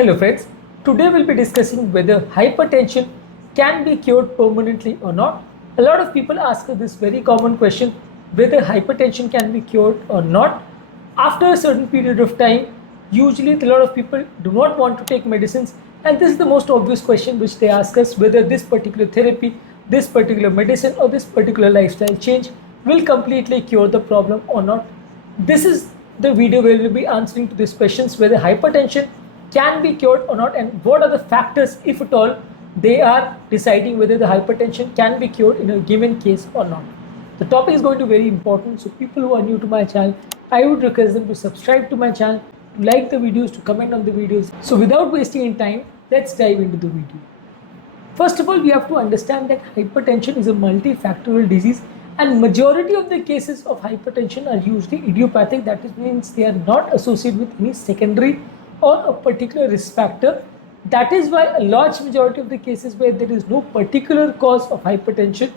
Hello friends, today we'll be discussing whether hypertension can be cured permanently or not. A lot of people ask this very common question whether hypertension can be cured or not. After a certain period of time, usually a lot of people do not want to take medicines, and this is the most obvious question which they ask us, whether this particular therapy, this particular medicine or this particular lifestyle change will completely cure the problem or not. This is the video where we'll be answering to these questions, whether hypertension can be cured or not, and what are the factors, if at all, they are deciding whether the hypertension can be cured in a given case or not. The topic is going to be very important, so people who are new to my channel, I would request them to subscribe to my channel, to like the videos, to comment on the videos. So without wasting any time, let's dive into the video. First of all, we have to understand that hypertension is a multifactorial disease, and majority of the cases of hypertension are usually idiopathic. That means they are not associated with any secondary or a particular risk factor. That is why a large majority of the cases where there is no particular cause of hypertension,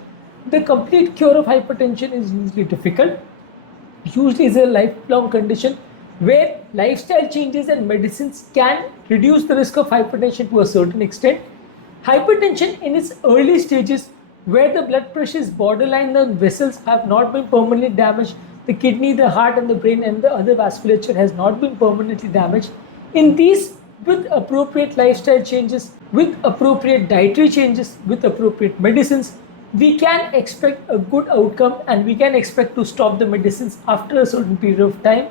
the complete cure of hypertension is usually difficult. Usually is a lifelong condition where lifestyle changes and medicines can reduce the risk of hypertension to a certain extent. Hypertension in its early stages, where the blood pressure is borderline, the vessels have not been permanently damaged, the kidney, the heart and the brain and the other vasculature has not been permanently damaged. In these, with appropriate lifestyle changes, with appropriate dietary changes, with appropriate medicines, we can expect a good outcome and we can expect to stop the medicines after a certain period of time.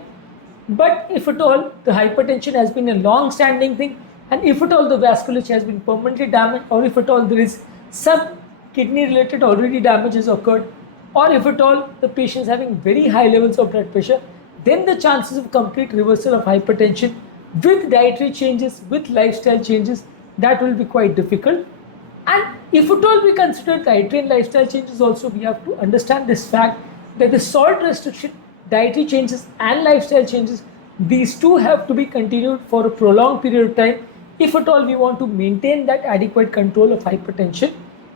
But if at all the hypertension has been a long-standing thing, and if at all the vasculature has been permanently damaged, or if at all there is some kidney related already damage has occurred, or if at all the patient is having very high levels of blood pressure, then the chances of complete reversal of hypertension with dietary changes, with lifestyle changes, that will be quite difficult. And if at all we consider dietary and lifestyle changes also, we have to understand this fact that the salt restriction, dietary changes and lifestyle changes, these two have to be continued for a prolonged period of time if at all we want to maintain that adequate control of hypertension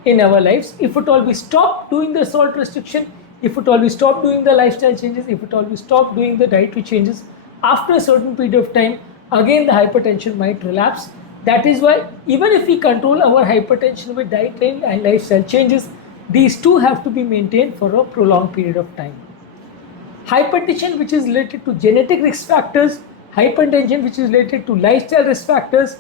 in our lives. If at all we stop doing the salt restriction, if at all we stop doing the lifestyle changes, if at all we stop doing the dietary changes, after a certain period of time, again the hypertension might relapse. That is why even if we control our hypertension with dietary and lifestyle changes, these two have to be maintained for a prolonged period of time. Hypertension which is related to genetic risk factors, hypertension which is related to lifestyle risk factors,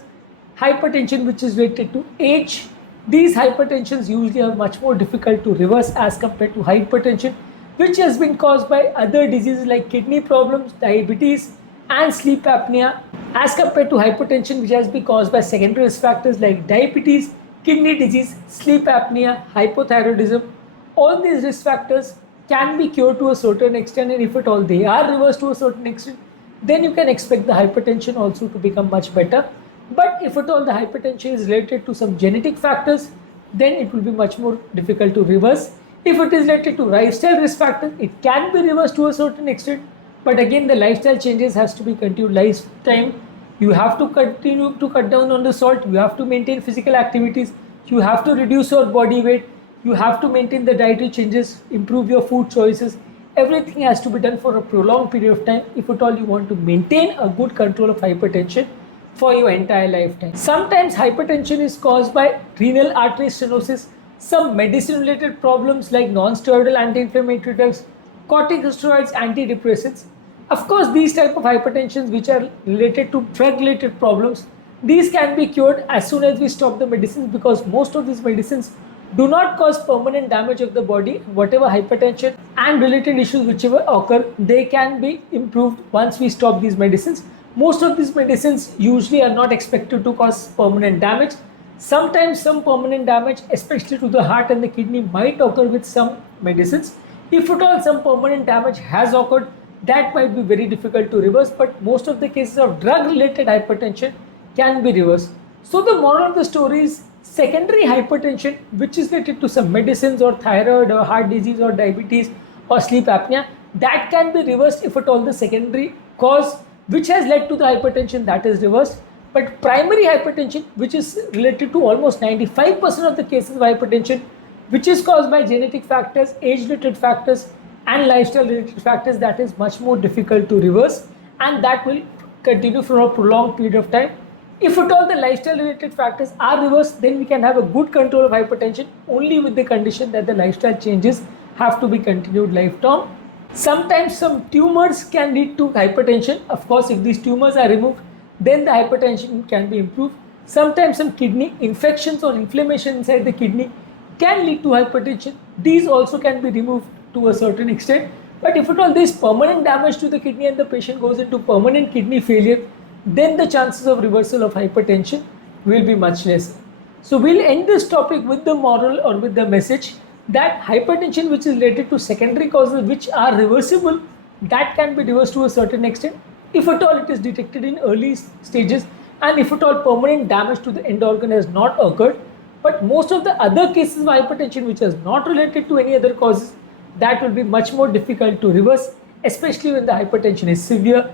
hypertension which is related to age, these hypertensions usually are much more difficult to reverse as compared to hypertension which has been caused by other diseases like kidney problems, diabetes and sleep apnea, as compared to hypertension which has been caused by secondary risk factors like diabetes, kidney disease, sleep apnea, hypothyroidism. All these risk factors can be cured to a certain extent, and if at all they are reversed to a certain extent, then you can expect the hypertension also to become much better. But if at all the hypertension is related to some genetic factors, then it will be much more difficult to reverse. If it is related to lifestyle risk factors, it can be reversed to a certain extent. But again, the lifestyle changes has to be continued lifetime. You have to continue to cut down on the salt. You have to maintain physical activities. You have to reduce your body weight. You have to maintain the dietary changes, improve your food choices. Everything has to be done for a prolonged period of time if at all you want to maintain a good control of hypertension for your entire lifetime. Sometimes hypertension is caused by renal artery stenosis, some medicine related problems like non-steroidal anti-inflammatory drugs, corticosteroids, antidepressants. Of course, these type of hypertensions which are related to drug related problems, these can be cured as soon as we stop the medicines, because most of these medicines do not cause permanent damage of the body. Whatever hypertension and related issues whichever occur, they can be improved once we stop these medicines. Most of these medicines usually are not expected to cause permanent damage. Sometimes some permanent damage, especially to the heart and the kidney, might occur with some medicines. If at all some permanent damage has occurred, that might be very difficult to reverse, but most of the cases of drug related hypertension can be reversed. So the moral of the story is, secondary hypertension which is related to some medicines or thyroid or heart disease or diabetes or sleep apnea, that can be reversed if at all the secondary cause which has led to the hypertension, that is reversed. But primary hypertension, which is related to almost 95% of the cases of hypertension, which is caused by genetic factors, age related factors and lifestyle related factors, that is much more difficult to reverse, and that will continue for a prolonged period of time. If at all the lifestyle related factors are reversed, then we can have a good control of hypertension only with the condition that the lifestyle changes have to be continued lifelong. Sometimes some tumors can lead to hypertension. Of course, if these tumors are removed, then the hypertension can be improved. Sometimes some kidney infections or inflammation inside the kidney can lead to hypertension. These also can be removed to a certain extent. But if at all there is permanent damage to the kidney and the patient goes into permanent kidney failure, then the chances of reversal of hypertension will be much less. So we'll end this topic with the moral or with the message that hypertension which is related to secondary causes which are reversible, that can be reversed to a certain extent if at all it is detected in early stages and if at all permanent damage to the end organ has not occurred. But most of the other cases of hypertension which is not related to any other causes, that will be much more difficult to reverse, especially when the hypertension is severe,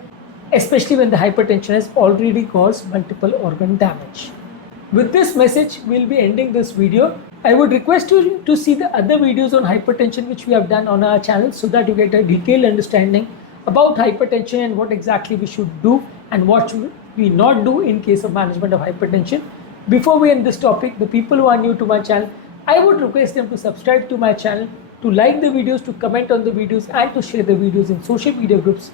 especially when the hypertension has already caused multiple organ damage. With this message, we'll be ending this video. I would request you to see the other videos on hypertension which we have done on our channel so that you get a detailed understanding about hypertension and what exactly we should do and what should we not do in case of management of hypertension. Before we end this topic, the people who are new to my channel, I would request them to subscribe to my channel, to like the videos, to comment on the videos and to share the videos in social media groups